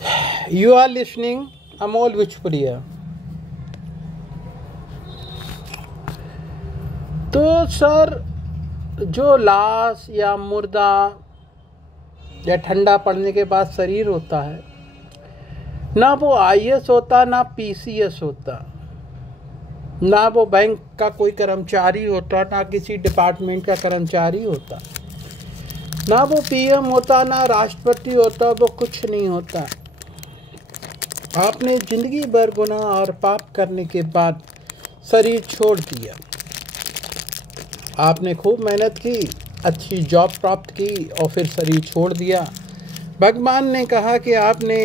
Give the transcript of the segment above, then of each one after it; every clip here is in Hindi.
You are listening Amol Vichpuria। तो सर, जो लाश या मुर्दा या ठंडा पड़ने के बाद शरीर होता है, ना वो आईएएस होता, ना पीसीएस होता, ना वो बैंक का कोई कर्मचारी होता, ना किसी डिपार्टमेंट का कर्मचारी होता, ना वो पीएम होता, ना राष्ट्रपति होता, वो कुछ नहीं होता। आपने जिंदगी भर गुनाह और पाप करने के बाद शरीर छोड़ दिया। आपने खूब मेहनत की, अच्छी जॉब प्राप्त की और फिर शरीर छोड़ दिया। भगवान ने कहा कि आपने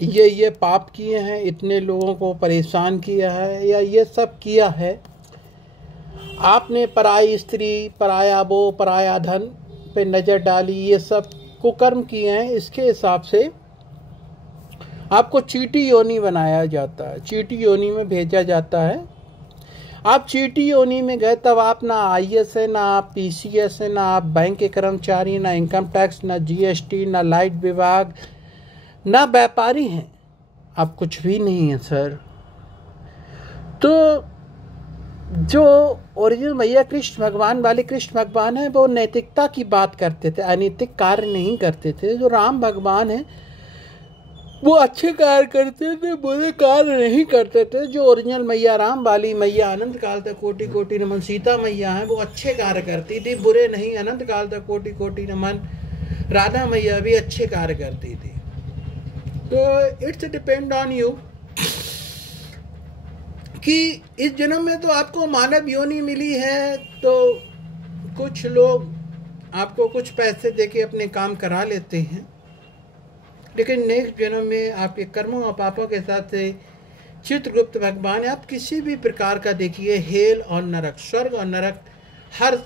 ये पाप किए हैं, इतने लोगों को परेशान किया है या ये सब किया है, आपने पराई स्त्री, पराया बो, पराया धन पे नज़र डाली, ये सब कुकर्म किए हैं, इसके हिसाब से आपको चीटी योनि बनाया जाता है, चीटी योनि में भेजा जाता है। आप चीटी योनि में गए तब आप ना आईएएस है, ना आप पीसीएस है, ना आप बैंक के कर्मचारी, ना इनकम टैक्स, ना जीएसटी, ना लाइट विभाग, ना व्यापारी हैं, आप कुछ भी नहीं है सर। तो जो ओरिजिनल मैया कृष्ण भगवान वाले कृष्ण भगवान है, वो नैतिकता की बात करते थे, अनैतिक कार्य नहीं करते थे। जो राम भगवान है वो अच्छे कार्य करते थे, बुरे कार्य नहीं करते थे। जो ओरिजिनल मैया राम वाली मैया, अनंत काल तक कोटि कोटि नमन, सीता मैया है, वो अच्छे कार्य करती थी, बुरे नहीं, अनंत काल तक कोटि कोटि नमन। राधा मैया भी अच्छे कार्य करती थी। तो इट्स डिपेंड ऑन यू कि इस जन्म में तो आपको मानव योनि मिली है, तो कुछ लोग आपको कुछ पैसे देके अपने काम करा लेते हैं, लेकिन नेक्स्ट जन्म में आपके कर्मों और पापों के साथ से चित्रगुप्त भगवान, आप किसी भी प्रकार का देखिए, हेल और नरक, स्वर्ग और नरक हर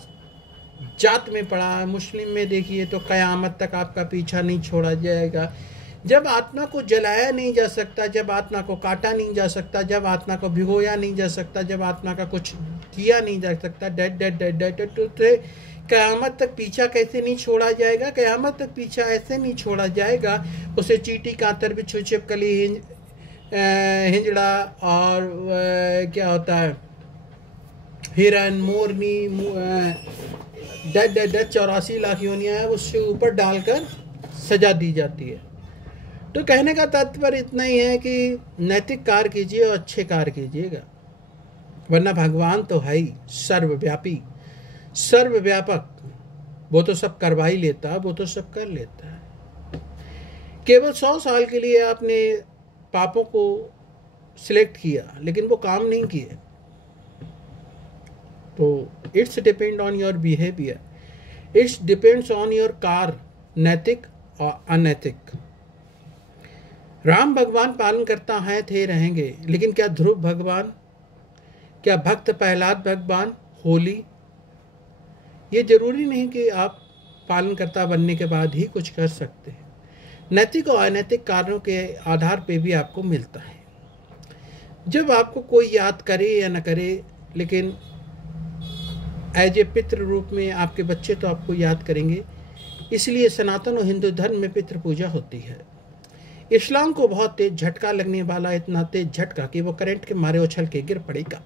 जात में पड़ा है। मुस्लिम में देखिए तो कयामत तक आपका पीछा नहीं छोड़ा जाएगा। जब आत्मा को जलाया नहीं जा सकता, जब आत्मा को काटा नहीं जा सकता, जब आत्मा को भिगोया नहीं जा सकता, जब आत्मा का कुछ किया नहीं जा सकता, डेड डेड डेड डेड, तो कयामत तक पीछा कैसे नहीं छोड़ा जाएगा? कयामत तक पीछा ऐसे नहीं छोड़ा जाएगा, उसे चींटी, कांतर, बिच्छू, छिपकली, हिंजड़ा और क्या होता है, हिरन, मोरनी, डेड डेड डेड 84 लाख योनियाँ है, उससे ऊपर डालकर सजा दी जाती है। तो कहने का तात्पर्य इतना ही है कि नैतिक कार्य कीजिए और अच्छे कार्य कीजिएगा, वरना भगवान तो है ही सर्वव्यापी, सर्वव्यापक। वो तो सब करवा ही लेता है, वो तो सब कर लेता है। केवल 100 साल के लिए आपने पापों को सिलेक्ट किया, लेकिन वो काम नहीं किए। तो it's depend on your behaviour, it's depends on your car, नैतिक और अनैतिक। राम भगवान पालन करता है, थे, रहेंगे, लेकिन क्या ध्रुव भगवान, क्या भक्त प्रहलाद भगवान, होली, ये जरूरी नहीं कि आप पालन करता बनने के बाद ही कुछ कर सकते हैं। नैतिक और अनैतिक कारणों के आधार पे भी आपको मिलता है। जब आपको कोई याद करे या न करे, लेकिन एज ए पितृ रूप में आपके बच्चे तो आपको याद करेंगे। इसलिए सनातन और हिंदू धर्म में पितृ पूजा होती है। इस्लाम को बहुत तेज झटका लगने वाला, इतना तेज झटका कि वो करंट के मारे उछल के गिर पड़ेगा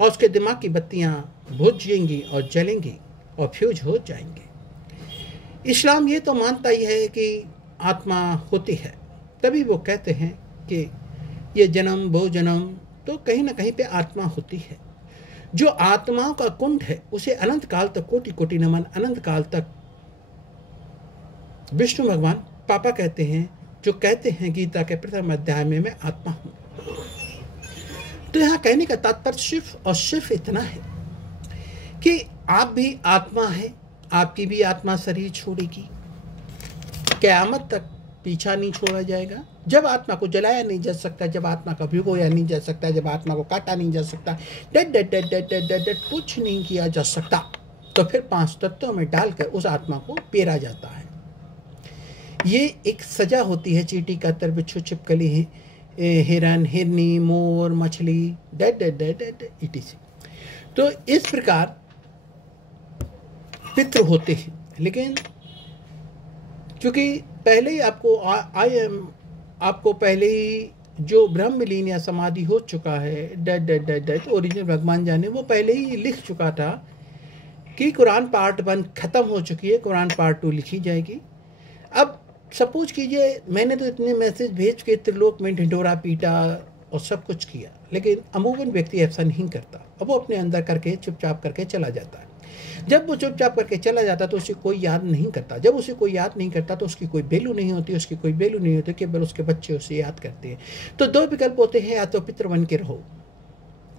और उसके दिमाग की बत्तियां बुझ जाएंगी और जलेंगी और फ्यूज हो जाएंगे। इस्लाम ये तो मानता ही है कि आत्मा होती है, तभी वो कहते हैं कि ये जन्म वो जन्म, तो कहीं ना कहीं पे आत्मा होती है। जो आत्माओं का कुंड है उसे अनंत काल तक कोटि कोटि नमन, अनंत काल तक विष्णु भगवान पापा कहते हैं, जो कहते हैं गीता के प्रथम अध्याय में, मैं आत्मा हूं। तो यहाँ कहने का तात्पर्य सिर्फ और सिर्फ इतना है कि आप भी आत्मा है, आपकी भी आत्मा शरीर छोड़ेगी, क़यामत तक पीछा नहीं छोड़ा जाएगा। जब आत्मा को जलाया नहीं जा सकता, जब आत्मा का भिगोया नहीं जा सकता, जब आत्मा को काटा नहीं जा सकता, dead dead dead dead dead dead कुछ नहीं किया जा सकता, तो फिर 5 तत्वों में डालकर उस आत्मा को पेरा जाता है। ये एक सजा होती है। चींटी, कातर, बिच्छू, छिपकली, हिरन, हिरनी, मोर, मछली, dead dead dead dead etc.. तो इस प्रकार पितृ होते हैं, लेकिन क्योंकि पहले ही आपको पहले ही जो ब्रह्म लीन या समाधि हो चुका है, डेट ओरिजिनल भगवान जाने, वो पहले ही लिख चुका था कि कुरान पार्ट 1 ख़त्म हो चुकी है, कुरान पार्ट 2 लिखी जाएगी। अब सपोज कीजिए मैंने तो इतने मैसेज भेज के त्रिलोक में ढिंढोरा पीटा और सब कुछ किया, लेकिन अमूमन व्यक्ति ऐसा नहीं करता। अब वो अपने अंदर करके चुपचाप करके चला जाता है। जब वो चुपचाप करके चला जाता तो उसे कोई याद नहीं करता। जब उसे कोई याद नहीं करता तो उसकी कोई वैल्यू नहीं होती, उसकी कोई वैल्यू नहीं होती, केवल उसके बच्चे उसे याद करते हैं। तो 2 विकल्प होते हैं, या तो पितृ बन के रहो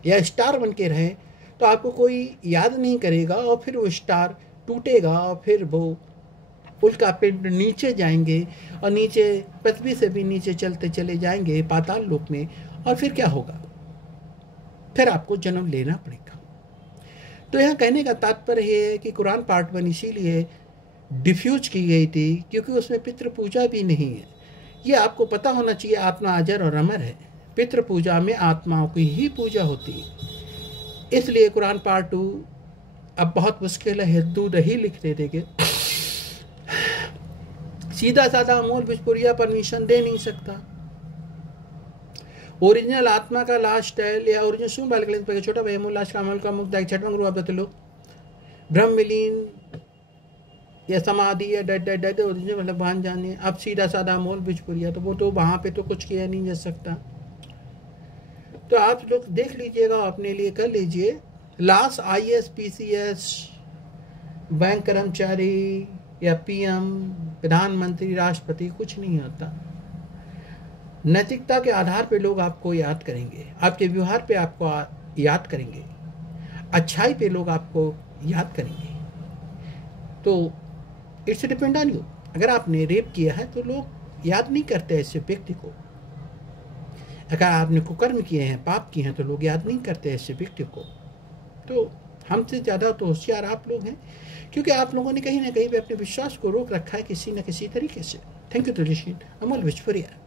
या स्टार बन के रहें। तो आपको कोई याद नहीं करेगा और फिर वो स्टार टूटेगा और फिर वो उल्का पिंड नीचे जाएंगे और नीचे पृथ्वी से भी नीचे चलते चले जाएंगे पाताल लोक में। और फिर क्या होगा? फिर आपको जन्म लेना पड़ेगा। तो यहाँ कहने का तात्पर्य है कि कुरान पार्ट 1 इसीलिए डिफ्यूज की गई थी क्योंकि उसमें पितृ पूजा भी नहीं है। ये आपको पता होना चाहिए, आत्मा अजर और अमर है। पितृ पूजा में आत्माओं की ही पूजा होती है। इसलिए कुरान पार्ट 2 अब बहुत मुश्किल है, दूध ही लिखने देंगे। सीधा साधा अमोल बिचपुरिया परमिशन दे नहीं सकता। ओरिजिनल आत्मा का लास्ट है या ओरिजिनल सुन बाल के छोटा भाई अमोल लास्ट का अमल का मुक्त 6वां गुरु आप लोग ब्रह्म विलीन या समाधि या डेट ओरिजिनल मतलब भान जाने। अब सीधा साधा अमोल बिचपुरिया तो वो तो वहाँ पे तो कुछ किया नहीं जा सकता। तो आप लोग देख लीजिएगा, अपने लिए कर लीजिए। लास्ट IAS PCS बैंक कर्मचारी या PM प्रधानमंत्री राष्ट्रपति कुछ नहीं होता। नैतिकता के आधार पे लोग आपको याद करेंगे, आपके व्यवहार पे आपको याद करेंगे, अच्छाई पे लोग आपको याद करेंगे। तो इट्स डिपेंड ऑन यू। अगर आपने रेप किया है तो लोग याद नहीं करते ऐसे व्यक्ति को। अगर आपने कुकर्म किए हैं, पाप किए हैं, तो लोग याद नहीं करते ऐसे व्यक्ति को। तो हमसे ज़्यादा तो होशियार आप लोग हैं, क्योंकि आप लोगों ने कहीं ना कहीं पे अपने विश्वास को रोक रखा है किसी न किसी तरीके से। Thank you Tulsi Amol Bichpuria.